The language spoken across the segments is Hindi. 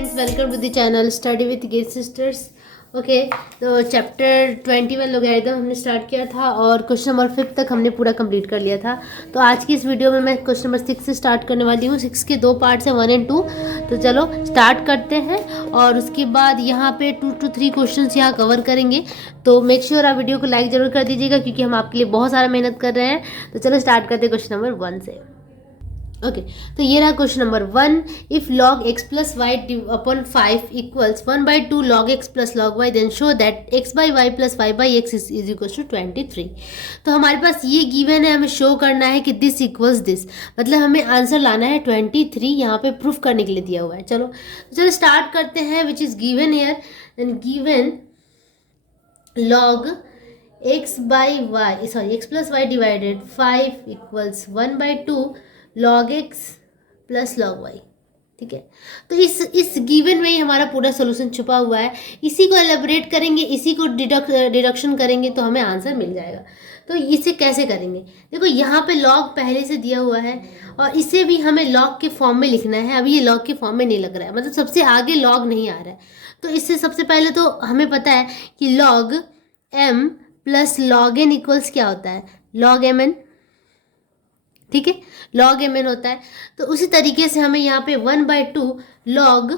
Friends, welcome to the channel study with get sisters. Okay, तो चैप्टर 21 लोगैरिथम हमने स्टार्ट किया था और क्वेश्चन नंबर 5 तक हमने पूरा कंप्लीट कर लिया था। तो आज की इस वीडियो में मैं क्वेश्चन नंबर 6 से स्टार्ट करने वाली हूँ। 6 के 2 पार्ट्स हैं, 1 और 2। तो चलो स्टार्ट करते हैं और उसके बाद यहाँ पे 2 to 3 क्वेश्चन यहाँ कवर करेंगे। तो मेक श्योर आप वीडियो को लाइक ज़रूर कर दीजिएगा क्योंकि हम आपके लिए बहुत सारा मेहनत कर रहे हैं। तो चलो स्टार्ट करते हैं क्वेश्चन नंबर 1 से। ओके, तो ये रहा question number 1। If log x plus y upon 5 equals 1/2 log x plus log y, then show that x by y plus y by x is equals to 23। तो हमारे पास ये गिवन है, हमें शो करना है कि दिस इक्वल्स दिस, मतलब हमें आंसर लाना है 23 यहाँ पे प्रूफ करने के लिए दिया हुआ है। चलो स्टार्ट करते हैं। Which is given here, and given log x by y x plus y divided 5 equals 1/2 log x plus log y। ठीक है, तो इस गिवन में ही हमारा पूरा सोल्यूशन छुपा हुआ है। इसी को एलेबोरेट करेंगे, इसी को डिडक्शन करेंगे तो हमें आंसर मिल जाएगा। तो इसे कैसे करेंगे, देखो यहाँ पे log पहले से दिया हुआ है और इसे भी हमें log के फॉर्म में लिखना है। अभी ये log के फॉर्म में नहीं लग रहा है, मतलब सबसे आगे log नहीं आ रहा है। तो इससे सबसे पहले तो हमें पता है कि log m plus log n equals क्या होता है, log mn। ठीक है, log mn होता है। तो उसी तरीके से हमें यहाँ पे 1/2 log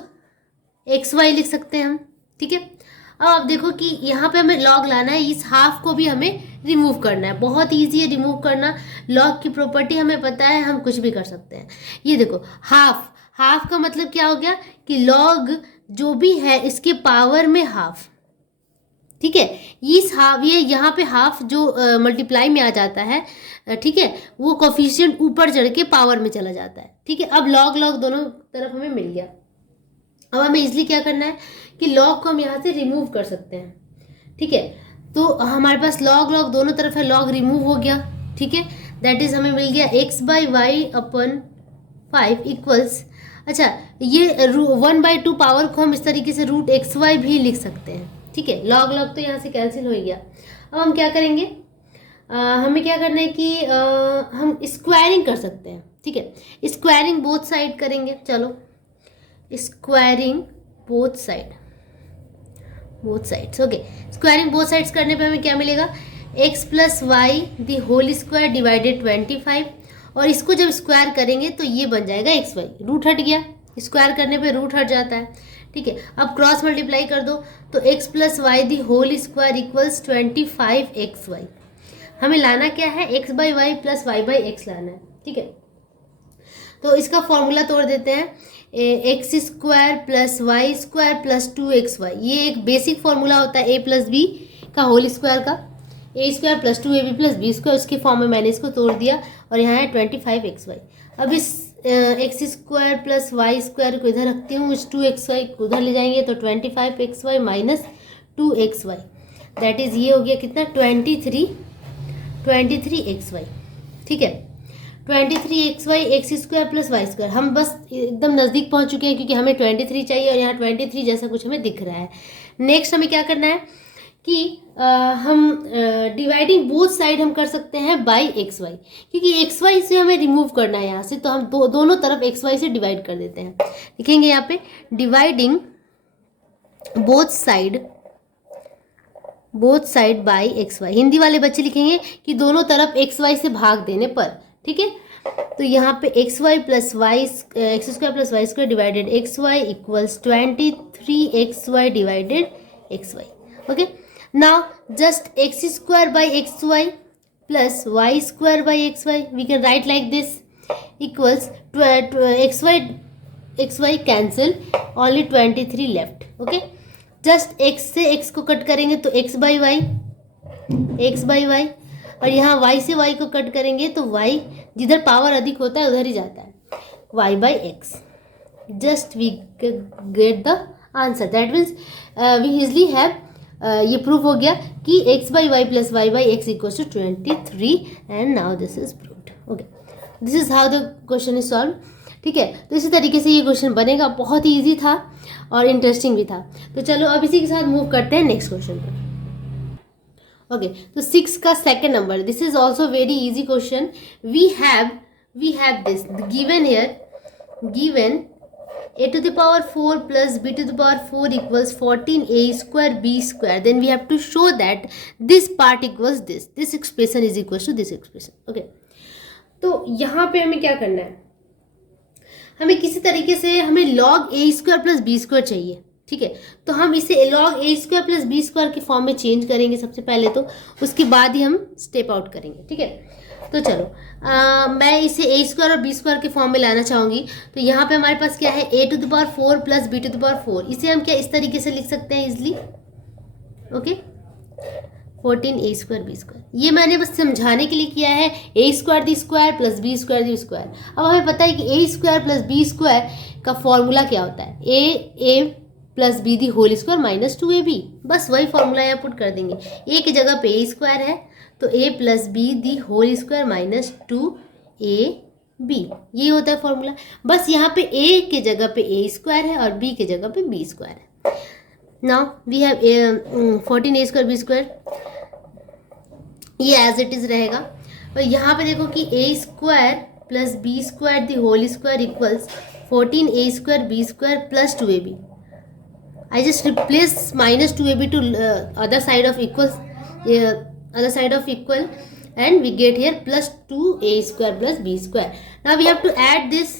xy लिख सकते हैं हम। ठीक है, अब आप देखो कि यहाँ पे हमें log लाना है, इस हाफ को भी हमें रिमूव करना है। बहुत ईजी है रिमूव करना, log की प्रॉपर्टी हमें पता है, हम कुछ भी कर सकते हैं। ये देखो हाफ का मतलब क्या हो गया कि log जो भी है इसके पावर में हाफ। ठीक है, इस हाफ, ये यहाँ पे हाफ जो मल्टीप्लाई में आ जाता है, ठीक है, वो कोफिशिएंट ऊपर चढ़ के पावर में चला जाता है। ठीक है, अब log दोनों तरफ हमें मिल गया। अब हमें इजली क्या करना है कि log को हम यहाँ से रिमूव कर सकते हैं। ठीक है, तो हमारे पास log दोनों तरफ है, log रिमूव हो गया। ठीक है, दैट इज हमें मिल गया x by y upon 5 equals, अच्छा ये 1/2 पावर को हम इस तरीके से √xy भी लिख सकते हैं। ठीक है, log तो यहाँ से कैंसिल हो गया। अब हम क्या करेंगे, हमें क्या करना है कि हम स्क्वायरिंग कर सकते हैं। ठीक है, स्क्वायरिंग बोथ साइड करेंगे। चलो squaring both sides. Okay, squaring both sides करने पे हमें क्या मिलेगा, x plus y the whole square divided 25, और इसको जब स्क्वायर करेंगे तो ये बन जाएगा xy। रूट हट गया, स्क्वायर करने पे रूट हट जाता है। ठीक है, अब क्रॉस मल्टीप्लाई कर दो तो x plus y the whole square equals 25xy। हमें लाना क्या है, x by y plus y by x लाना है। ठीक है, तो इसका फॉर्मूला तोड़ देते हैं, x square plus y square plus 2xy। ये एक बेसिक फॉर्मूला होता है a प्लस बी का होल स्क्वायर का, a square plus 2ab plus b square, उसके फॉर्म में मैंने इसको तोड़ दिया और यहाँ है 25xy। अब इस x square plus y square को इधर रखती हूँ, इस 2xy को उधर ले जाएंगे तो 25xy minus 2xy, that is ये हो गया कितना, 23xy। ठीक है, 23xy x square plus y square. हम बस एकदम नज़दीक पहुंच चुके हैं क्योंकि हमें 23 चाहिए और यहाँ 23 जैसा कुछ हमें दिख रहा है। नेक्स्ट हमें क्या करना है कि हम डिवाइडिंग बोथ साइड हम कर सकते हैं बाई xy, क्योंकि xy से हमें रिमूव करना है यहाँ से, तो हम दोनों तरफ xy से डिवाइड कर देते हैं। लिखेंगे यहाँ पे dividing both side by xy। Hindi वाले बच्चे लिखेंगे कि दोनों तरफ xy से भाग देने पर। ठीक है, तो यहाँ पे xy plus y x square plus y square divided xy equals 23xy divided xy। Okay, now just x square by xy plus y square by xy, we can write like this equals xy cancel, only 23 left. Okay, just x से x को कट करेंगे तो x by y, और यहाँ y से y को कट करेंगे तो y जिधर पावर अधिक होता है उधर ही जाता है, y by x। just we get the answer, that means we easily have ये प्रूफ हो गया कि x by y plus y by x equals to 23, and now this is proved. Okay, this is how the question is solve. ठीक है, तो इसी तरीके से ये क्वेश्चन बनेगा, बहुत ही ईजी था और इंटरेस्टिंग भी था। तो चलो अब इसी के साथ मूव करते हैं नेक्स्ट क्वेश्चन पर। ओके, तो 6 का second number, this is also very easy question. We have this given here, given a to the power 4 plus b to the power 4 equals 14a square b square. Then we have to show that this part equals this expression is equals to this expression. Okay, तो यहाँ पे हमें क्या करना है, हमें किसी तरीके से हमें log a square plus b square चाहिए. ठीक है, तो हम इसे log a square plus b square के फॉर्म में चेंज करेंगे सबसे पहले, तो उसके बाद ही हम स्टेप आउट करेंगे. ठीक है, तो चलो मैं इसे a स्क्वायर और b स्क्वायर के फॉर्म में लाना चाहूँगी. तो यहाँ पे हमारे पास क्या है, a to the power 4 plus b to the power 4. इसे हम क्या इस तरीके से लिख सकते हैं easily. Okay, 14a square b square. ये मैंने बस समझाने के लिए किया है. a square the square plus b square the square. अब हमें पता है कि a square plus b square का फॉर्मूला क्या होता है, a plus b the whole square minus 2ab. बस वही फॉर्मूला यहाँ पुट कर देंगे. a की जगह पे a स्क्वायर है तो a plus b the whole square minus 2ab, यही होता है फॉर्मूला. बस यहाँ पे a के जगह पे a स्क्वायर है और b के जगह पे b स्क्वायर है. Now we have 14a square b square, ये एज इट इज रहेगा. और यहाँ पे देखो कि a square plus b square the whole square equals 14a square b square plus 2ab. I just replace minus 2ab to other side of equal and we get here plus 2a square plus b square. Now we have to add this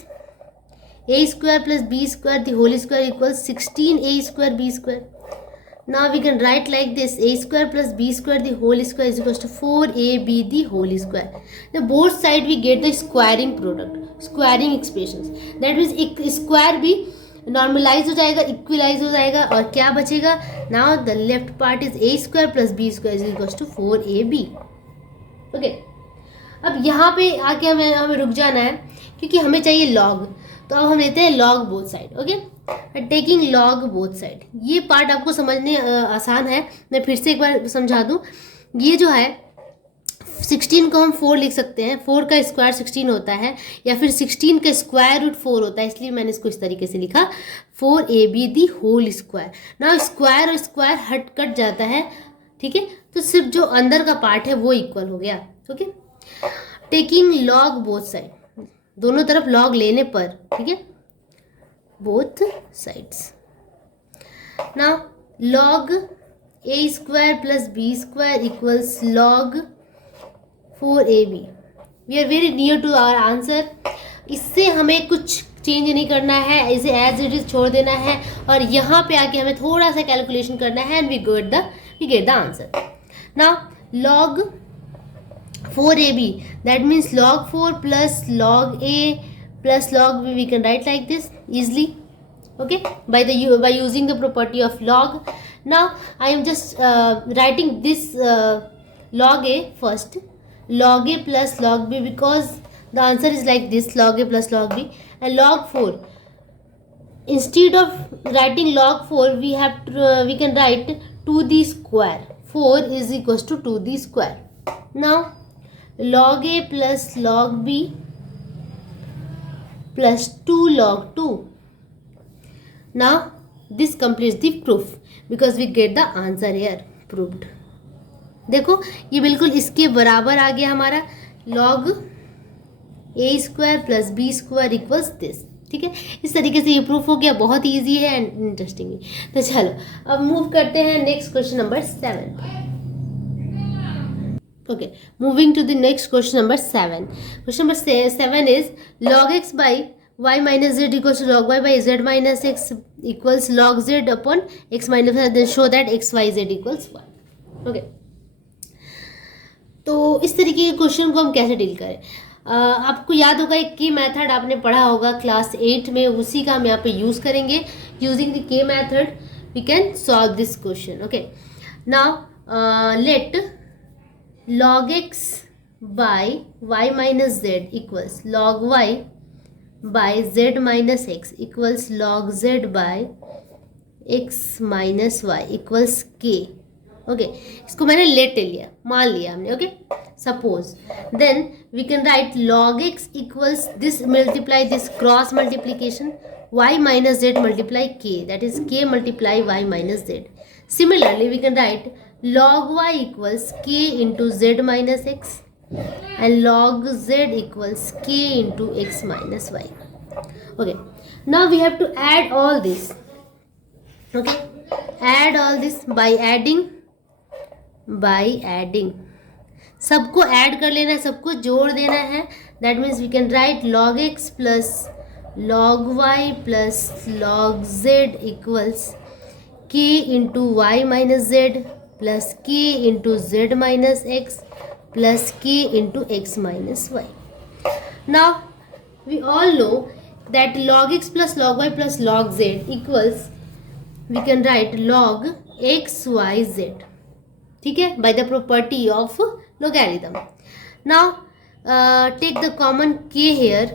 a square plus b square the whole square equals 16a square b square. Now we can write like this, a square plus b square the whole square is equals to 4ab the whole square. Now both side we get the squaring product, squaring expressions. That means square भी नॉर्मलाइज हो जाएगा, इक्वलाइज हो जाएगा और क्या बचेगा. Now the left part is a square plus b square is equals to 4ab. Okay, अब यहाँ पे आके हमें रुक जाना है क्योंकि हमें चाहिए लॉग. तो अब हम लेते हैं log both side. Okay, taking log both side. ये पार्ट आपको समझने आसान है, मैं फिर से एक बार समझा दूँ. ये जो है 16 को हम 4 लिख सकते हैं, 4 का स्क्वायर 16 होता है, या फिर 16 का स्क्वायर रूट 4 होता है, इसलिए मैंने इसको इस तरीके से लिखा 4ab दी होल स्क्वायर. ना स्क्वायर और स्क्वायर हट कट जाता है. ठीक है, तो सिर्फ जो अंदर का पार्ट है वो इक्वल हो गया. Okay, taking log both side, दोनों तरफ लॉग लेने पर. ठीक है, बोथ साइड्स. ना log a square plus b square equals log 4ab. We are very near to our answer. इससे हमें कुछ चेंज नहीं करना है, इसे एज इट इज छोड़ देना है और यहाँ पे आके हमें थोड़ा सा कैलकुलेशन करना है and we get the answer. Now log 4ab, that means log 4 plus log a plus log b. We can write like this easily. Okay, by using the property of log. Now I am just writing this log a first, log a plus log b, because the answer is like this, log a plus log b. And log 4, instead of writing log 4 we can write 2 the square. 4 is equals to 2 the square. Now log a plus log b plus 2 log 2. Now this completes the proof because we get the answer here proved. देखो ये बिल्कुल इसके बराबर आ गया हमारा. log a square plus b square equals this. ठीक है, इस तरीके से ये प्रूफ हो गया. बहुत ईजी है एंड इंटरेस्टिंग है. तो चलो अब मूव करते हैं next question number 7. Okay, moving to the next question number 7. Question number 7 is log x by y minus z equals to log y by z minus x equals log z upon x minus y. Then show that x y z equals 1. Okay, तो इस तरीके के क्वेश्चन को हम कैसे डील करें. आपको याद होगा एक के मेथड आपने पढ़ा होगा क्लास 8 में, उसी का हम यहाँ पे यूज़ करेंगे. Using the k method we can solve this question. Okay, now let log x by y minus z equals log y by z minus x equals log z by x minus y equals k. Okay, इसको मैंने लेट लिया, मान लिया हमने. Okay, suppose then we can write log x equals this multiply this cross multiplication y minus z multiply k, that is k multiply y minus z. Similarly we can write log y equals k into z minus x and log z equals k into x minus y. Okay, Now we have to add all this. Okay, add all this by adding. सबको ऐड कर लेना है, सबको जोड़ देना है. That means we can write log x plus log y plus log z equals k into y minus z plus k into z minus x plus k into x minus y. Now we all know that log x plus log y plus log z equals we can write log x y z. ठीक है, by the property of logarithm. Now take the common k here.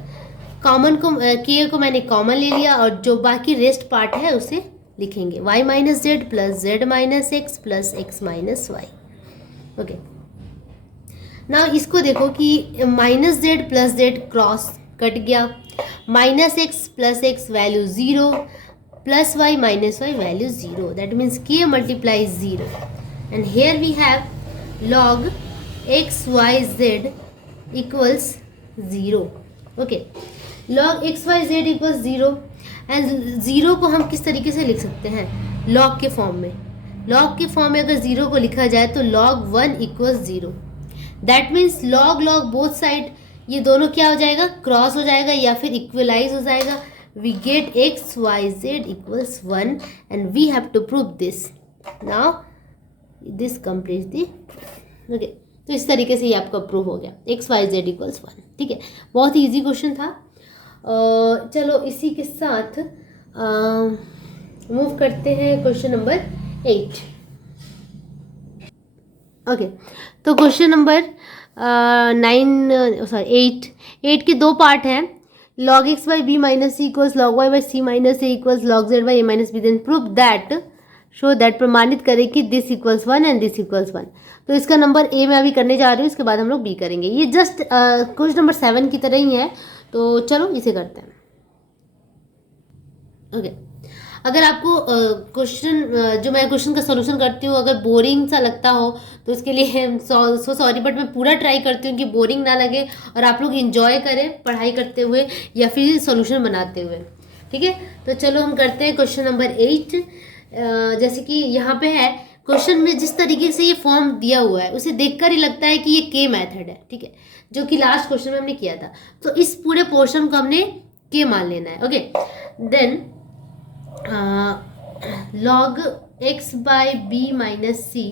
Common को k को मैंने कॉमन ले लिया और जो बाकी रेस्ट पार्ट है उसे लिखेंगे y minus z plus z minus x plus x minus y. Okay, ना इसको देखो कि minus z plus z cross cut गया, minus x plus x value 0 plus y minus y value 0. That means k multiplies 0 and here we have log x y z equals 0. okay, log x y z equals 0 and 0 को हम किस तरीके से लिख सकते हैं? log के फॉर्म में. log के फॉर्म में अगर 0 को लिखा जाए तो log 1 equals 0. That means log log both side ये दोनों क्या हो जाएगा? क्रॉस हो जाएगा या फिर इक्वलाइज हो जाएगा. we get x y z equals 1 and we have to prove this. now this complete the. Okay, तो इस तरीके से ये आपका प्रूव हो गया एक्स वाई जेड इक्वल्स 1. ठीक है, बहुत ही ईजी क्वेश्चन था. चलो इसी के साथ मूव करते हैं क्वेश्चन नंबर 8. ओके, तो क्वेश्चन नंबर 8 के दो पार्ट हैं. log x by b minus c equals log y by c minus a equals log z by a minus b. then prove that show that प्रमाणित करें कि this equals 1 and this equals 1. तो इसका नंबर ए मैं अभी करने जा रही हूँ, इसके बाद हम लोग बी करेंगे. ये जस्ट क्वेश्चन नंबर 7 की तरह ही है, तो चलो इसे करते हैं. ओके, अगर आपको क्वेश्चन जो मैं क्वेश्चन का सोल्यूशन करती हूँ अगर बोरिंग सा लगता हो तो इसके लिए सो सॉरी, बट मैं पूरा ट्राई करती हूँ कि बोरिंग ना लगे और आप लोग इंजॉय करें पढ़ाई करते हुए या फिर सोल्यूशन बनाते हुए. ठीक है, तो चलो हम करते हैं क्वेश्चन नंबर 8. जैसे कि यहाँ पे है क्वेश्चन में जिस तरीके से ये फॉर्म दिया हुआ है उसे देखकर ही लगता है कि ये के मेथड है. ठीक है, जो कि लास्ट क्वेश्चन में हमने किया था. तो इस पूरे पोर्शन को हमने के मान लेना है. Okay, then log x by b minus c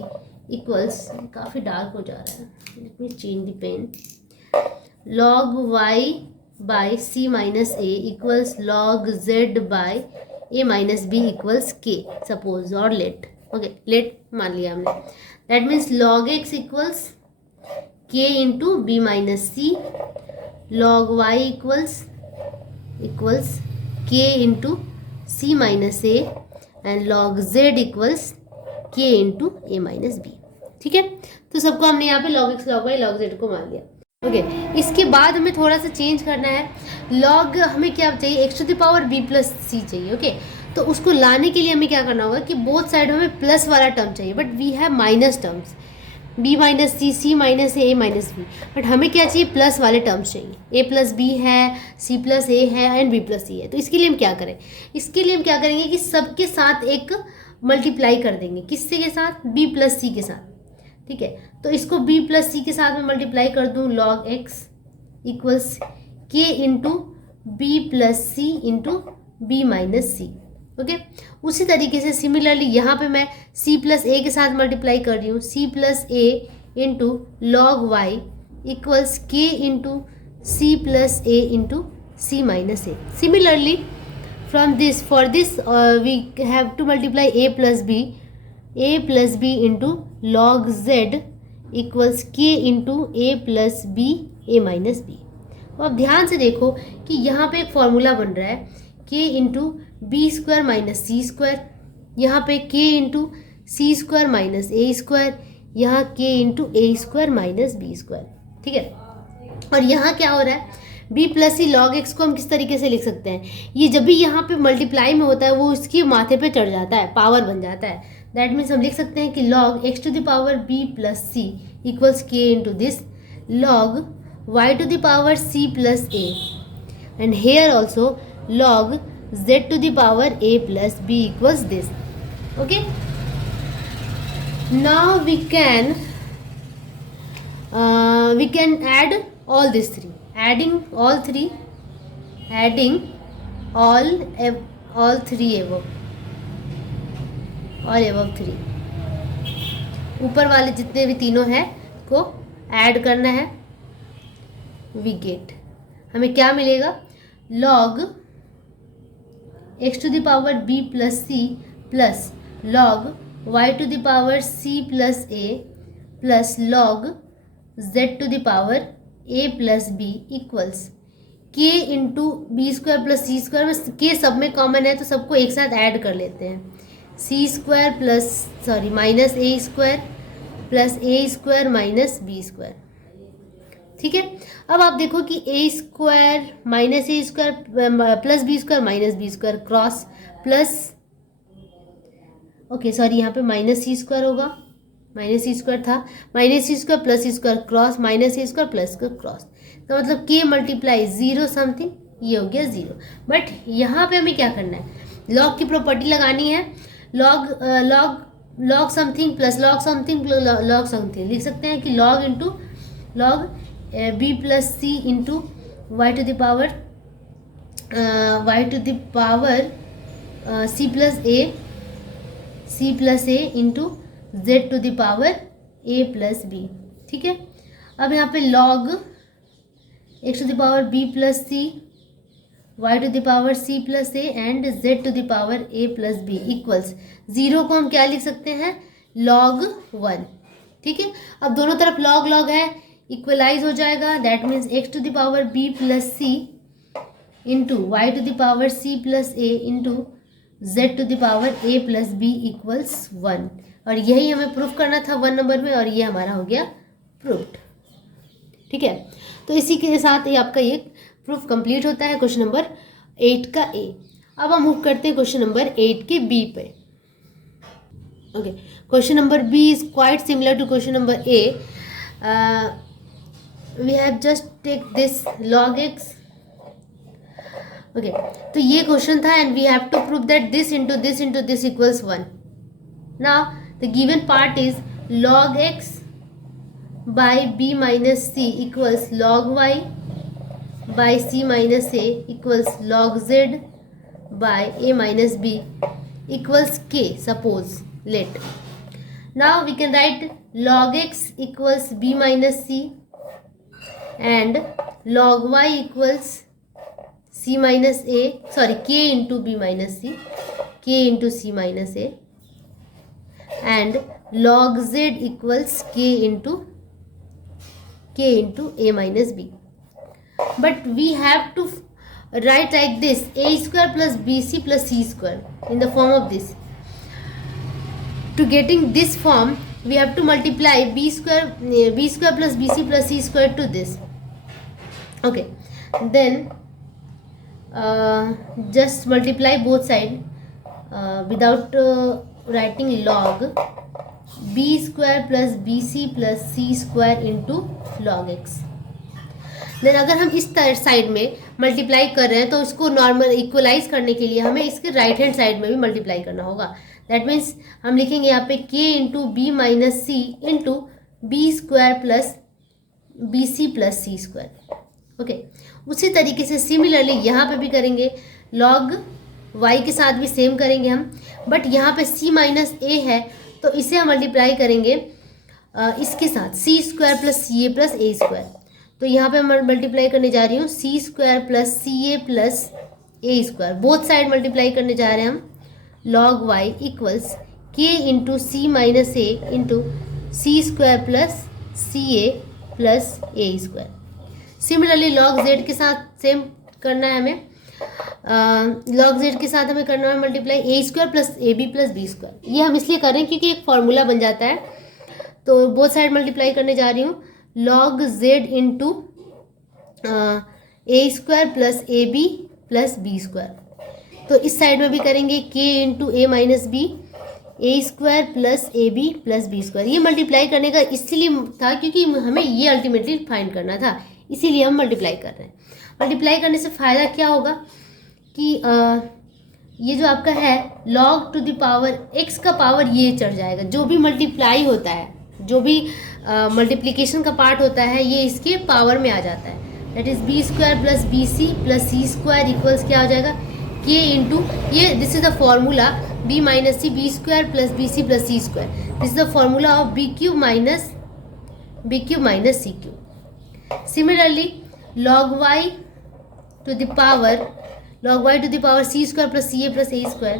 equals, काफ़ी डार्क हो जा रहा है, let me change the pen. log y by c minus a equals log z by a minus b equals k suppose और लेट. ओके, लेट मान लिया हमने. That means log x equals k into b minus c, log y equals k into c minus a and log z equals k into a minus B. ठीक है, तो सबको हमने यहाँ पे log x log y log z को मान लिया. ओके, इसके बाद हमें थोड़ा सा चेंज करना है. लॉग हमें क्या चाहिए? X to the power b plus c चाहिए. ओके, तो उसको लाने के लिए हमें क्या करना होगा कि बोथ साइड हमें प्लस वाला टर्म चाहिए, but we have minus terms, b minus c, c minus a minus b. But हमें क्या चाहिए? प्लस वाले टर्म्स चाहिए. ए प्लस बी है, सी प्लस ए है एंड बी प्लस सी है. तो इसके लिए हम क्या करें? इसके लिए हम क्या करेंगे कि सबके साथ एक मल्टीप्लाई कर देंगे. किससे के साथ? बी प्लस सी के साथ. ठीक है, तो इसको b प्लस सी के साथ में मल्टीप्लाई कर दूँ. log x equals k into B plus c into b minus सी. ओके, उसी तरीके से सिमिलरली यहाँ पे मैं c प्लस ए के साथ मल्टीप्लाई कर रही हूँ. c plus a into log y equals k into c plus a into c minus a. Similarly from this for this we have to multiply a plus b into log z equals k into a plus b a minus b. तो अब ध्यान से देखो कि यहाँ पे एक फॉर्मूला बन रहा है के into b square minus c square, यहाँ पे के into C square minus a square, यहाँ के into a square minus b square. ठीक है, और यहाँ क्या हो रहा है? बी प्लस सी log x को हम किस तरीके से लिख सकते हैं? ये जब भी यहाँ पे मल्टीप्लाई में होता है वो इसके माथे पे चढ़ जाता है, पावर बन जाता है. दैट मीन्स हम लिख सकते हैं कि log x to the power b plus c equals k into this log y to the power c plus a, and here also log z to the power a plus b equals this. Okay, now we can add all these three, adding all three above three, ऊपर वाले जितने भी तीनों हैं को ऐड करना है. वी गेट, हमें क्या मिलेगा, log x to the power b plus c plus log y to the power c plus a plus log z to the power a plus b equals k into b square plus c square. बस के सब में कॉमन है तो सबको एक साथ ऐड कर लेते हैं. C square minus a square plus a square minus b square. ठीक है, अब आप देखो कि a square minus a square plus b square minus b square cross plus, okay sorry यहाँ पे माइनस सी स्क्वायर होगा, माइनस सी स्क्वायर था, minus c square plus c square cross minus c square plus का क्रॉस, तो मतलब के मल्टीप्लाई जीरो समथिंग, ये हो गया जीरो. बट यहाँ पे हमें क्या करना है, लॉग की प्रॉपर्टी लगानी है. Log something plus log something log something लिख सकते हैं कि log into log b plus c into y to the power c plus a into z to the power a plus b. ठीक है, अब यहाँ पे log x to the power b plus c y to the power c plus a and z to the power a plus b equals zero को हम क्या लिख सकते हैं, लॉग 1. ठीक है, अब दोनों तरफ लॉग लॉग है, इक्वलाइज हो जाएगा. That means x to the power b plus c into y to the power c plus a into z to the power a plus b equals 1. और यही हमें प्रूफ करना था 1 नंबर में, और ये हमारा हो गया प्रूफ्ड. ठीक है, तो इसी के साथ ये आपका ये प्रूफ कंप्लीट होता है क्वेश्चन नंबर 8 का ए. अब हम मूव करते हैं क्वेश्चन नंबर 8 के बी पे. Okay, question number b is quite similar to question number a. We have just take this log x. Okay, तो ये क्वेश्चन था and we have to prove that this into this equals 1. Now the given part is log x by b minus c equals log y by c minus a equals log z by a minus b equals k. Suppose, let. Now we can write log x equals b minus c and log y equals c minus a, sorry, k into b minus c, k into c minus a, and log z equals k into a minus b. But we have to write like this, a square plus bc plus c square in the form of this. To getting this form, we have to multiply b square plus bc plus c square to this. Okay, then just multiply both side without writing log b square plus bc plus c square into log x. Then अगर हम इस साइड में मल्टीप्लाई कर रहे हैं तो इसको नॉर्मल इक्वलाइज करने के लिए हमें इसके राइट हैंड साइड में भी मल्टीप्लाई करना होगा. दैट मीन्स हम लिखेंगे यहाँ पे k into b minus c into b square plus b c plus c square. Okay, उसी तरीके से सिमिलरली यहाँ पे भी करेंगे. लॉग y के साथ भी सेम करेंगे हम, बट यहाँ पे c माइनस ए है तो इसे हम मल्टीप्लाई करेंगे इसके साथ सी square plus c a plus a square. तो यहाँ पे मैं मल्टीप्लाई करने जा रही हूँ सी square plus c a plus a square, both side multiply करने जा रहे हैं हम. Log Y equals k into c minus A into C square plus c a plus a square. Similarly log Z के साथ सेम करना है हमें. लॉग जेड के साथ हमें करना है multiply a square plus a b plus b square. ये हम इसलिए कर रहे हैं क्योंकि एक फॉर्मूला बन जाता है. तो बोथ साइड मल्टीप्लाई करने जा रही हूँ. Log z into a square plus a b plus b square. तो इस साइड में भी करेंगे k into a minus b a square plus a b plus b square. ये मल्टीप्लाई करने का इसलिए था क्योंकि हमें ये अल्टीमेटली फाइंड करना था, इसीलिए हम मल्टीप्लाई कर रहे हैं. मल्टीप्लाई करने से फ़ायदा क्या होगा कि ये जो आपका है log to the power x का पावर ये चढ़ जाएगा, जो भी मल्टीप्लाई होता है, जो भी मल्टीप्लिकेशन का पार्ट होता है ये इसके पावर में आ जाता है। That is b square plus b c plus c square equals क्या हो जाएगा, के इंटू ये, this is the formula b minus c b square plus b c plus c square, this is the formula of b cube minus c cube. Similarly log y to the power c square plus ca plus a square,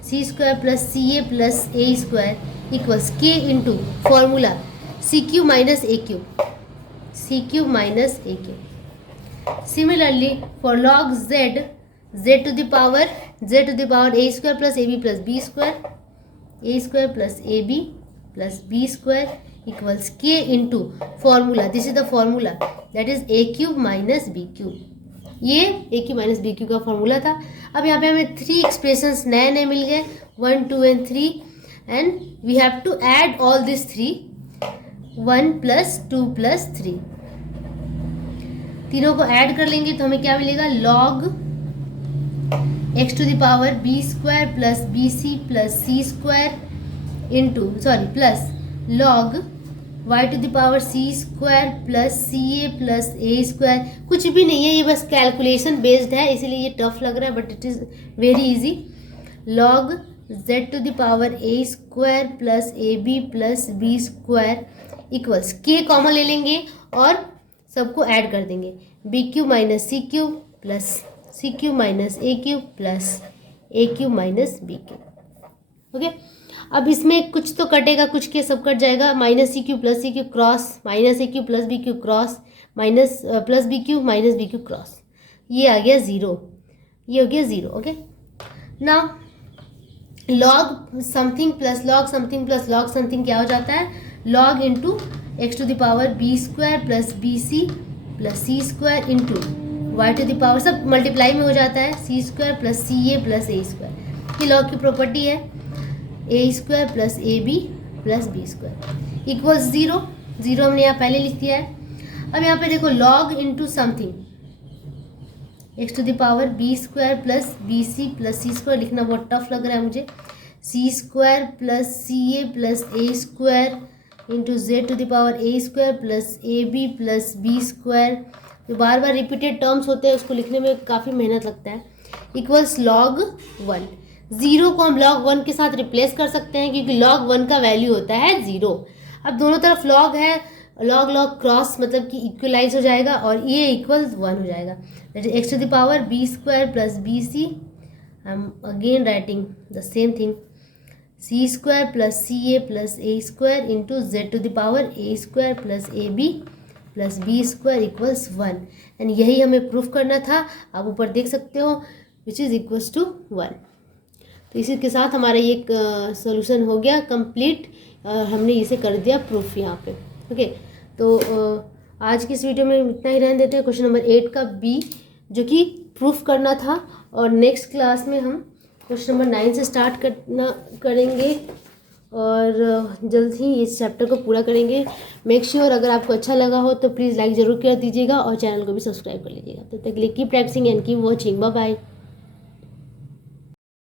c square plus ca plus a square equals k into formula c cube minus a cube, c cube minus a cube. Similarly for log z to the power a square plus ab plus b square, a square plus ab plus b square equals k into formula, this is the formula, that is a cube minus b cube. ये ए क्यू माइनस बी क्यू का फॉर्मूला था। अब यहाँ पे हमें 3 एक्सप्रेशंस नए मिल गए, 1 2 and 3, and we have to add all this 3, 1 plus 2 plus 3, तीनों को ऐड कर लेंगे तो हमें क्या मिलेगा, log x to the power b square plus b c plus c square into plus log y to the power c square plus c a plus a square. कुछ भी नहीं है, ये बस कैलकुलेशन बेस्ड है इसलिए ये टफ लग रहा है, but it is very easy. log z to the power a square plus a b plus b square equals k common ले लेंगे और सबको ऐड कर देंगे, b cube minus c cube plus c cube minus a cube plus a cube minus b cube. Okay, अब इसमें कुछ तो कटेगा, कुछ के सब कट जाएगा, minus c cube plus c cube cross minus a cube plus b cube cross minus plus b cube minus b cube cross, ये आ गया 0, ये हो गया 0। Okay, now log something plus log something plus log something क्या हो जाता है, log into x to the power b square plus b c plus c square into y to the power, सब मल्टीप्लाई में हो जाता है, c square plus c a plus a square. ये log की प्रॉपर्टी है, a square plus a b plus b square equals 0, 0 हमने यहाँ पहले लिख दिया है। अब यहाँ पे देखो log into something x to the power b square plus b c plus c square, लिखना बहुत टफ लग रहा है मुझे, c square plus c a plus a square into z to the power a square plus a b plus b square, जो बार बार रिपीटेड टर्म्स होते हैं उसको लिखने में काफ़ी मेहनत लगता है, इक्वल्स log 1। 0 को हम log 1 के साथ रिप्लेस कर सकते हैं क्योंकि log 1 का वैल्यू होता है 0। अब दोनों तरफ log है, log log क्रॉस मतलब कि इक्वलाइज हो जाएगा और ये इक्वल्स 1 हो जाएगा, that is x to the power b square plus b c, I am again writing the same thing, c square plus c a plus a square into z to the power a square plus a b plus b square equals 1, and यही हमें प्रूफ करना था। आप ऊपर देख सकते हो विच इज़ इक्वल्स टू 1। तो इसी के साथ हमारा ये सॉल्यूशन हो गया कंप्लीट, हमने इसे कर दिया प्रूफ यहाँ पे। ओके, तो आज की इस वीडियो में इतना ही रहने देते हैं। क्वेश्चन नंबर 8 का बी जो कि प्रूफ करना था, और नेक्स्ट क्लास में हम क्वेश्चन नंबर 9 से स्टार्ट करेंगे और जल्द ही इस चैप्टर को पूरा करेंगे। मेक श्योर अगर आपको अच्छा लगा हो तो प्लीज़ लाइक ज़रूर कर दीजिएगा और चैनल को भी सब्सक्राइब कर लीजिएगा। तो तक के लिए keep practising and keep watching. Bye bye.